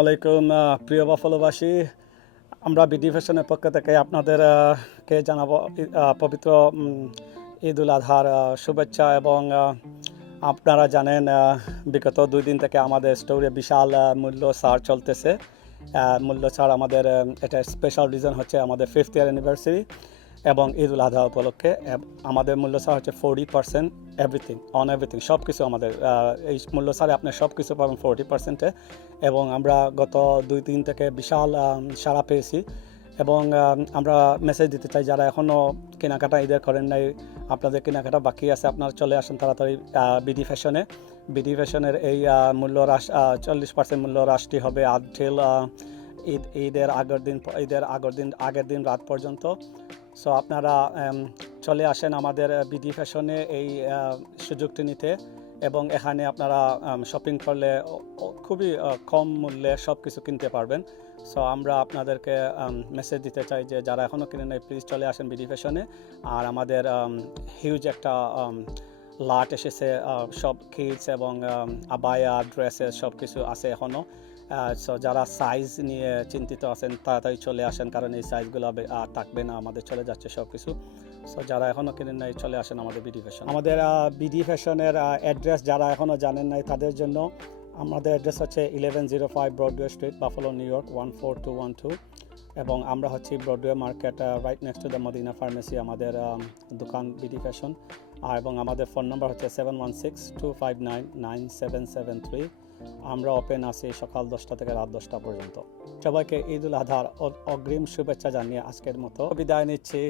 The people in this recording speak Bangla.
আলাইকুম প্রিয় বাফলবাসী। আমরা বিডি ফ্যাশনের পক্ষ থেকে আপনাদের আহ, কে জানাব পবিত্র ঈদ উল আজহার শুভেচ্ছা এবং আপনারা জানেন বিগত দুই দিন থেকে আমাদের স্টোরে বিশাল মূল্য ছাড় চলতেছে। মূল্য ছাড় আমাদের এটা স্পেশাল রিজন হচ্ছে আমাদের ফিফথ ইয়ার অ্যানিভার্সারি এবং ঈদ উল আজহা উপলক্ষে আমাদের মূল্য ছাড় হচ্ছে forty percent everything on everything সব কিছু আমাদের এই মূল্য ছাড়ে আপনি সব কিছু পাবেন ফোরটি পার্সেন্টে এবং আমরা গত দুই দিন থেকে বিশাল সাড়া পেয়েছি। এবং আমরা মেসেজ দিতে চাই যারা এখনও কেনাকাটা ঈদের করেন নাই, আপনাদের কেনাকাটা বাকি আছে, আপনারা চলে আসেন তাড়াতাড়ি বিডি ফ্যাশনে বিডি ফ্যাশনের এই মূল্য হ্রাস চল্লিশ পার্সেন্ট মূল্য হ্রাসটি হবে আনটিল ঈদ, ঈদের আগের দিন, ঈদের আগের দিন আগের দিন রাত পর্যন্ত। সো আপনারা চলে আসেন আমাদের বিডি ফ্যাশনে এই সুযোগটি নিতে এবং এখানে আপনারা শপিং করলে খুবই কম মূল্যে সব কিছু কিনতে পারবেন। সো আমরা আপনাদেরকে মেসেজ দিতে চাই যে যারা এখনও কিনে নেই প্লিজ চলে আসেন বিডি ফ্যাশনে। আর আমাদের হিউজ একটা লাট এসেছে সব কিডস এবং আবায়া ড্রেসেস সব কিছু আছে এখনও সো যারা সাইজ নিয়ে চিন্তিত আছেন, তাড়াতাড়ি চলে আসেন, কারণ এই সাইজগুলো আর থাকবে না, আমাদের চলে যাচ্ছে সব কিছু সো যারা এখনও কিনেন নাই, চলে আসেন আমাদের বিডি ফ্যাশন আমাদের বিডি ফ্যাশনের অ্যাড্রেস যারা এখনও জানেন নাই, তাদের জন্য আমাদের অ্যাড্রেস হচ্ছে eleven zero five Broadway street Buffalo New York one four two one two এবং আমরা হচ্ছি Broadway market right next to the Madina pharmacy আমাদের দোকান বিডি ফ্যাশন আর এবং আমাদের ফোন নাম্বার হচ্ছে seven one six two five nine nine seven seven three আমরা ওপেন আছি সকাল দশটা থেকে রাত দশটা পর্যন্ত। সবাইকে ঈদ উল আজহার অগ্রিম শুভেচ্ছা জানিয়ে আজকের মতো বিদায় নিচ্ছি।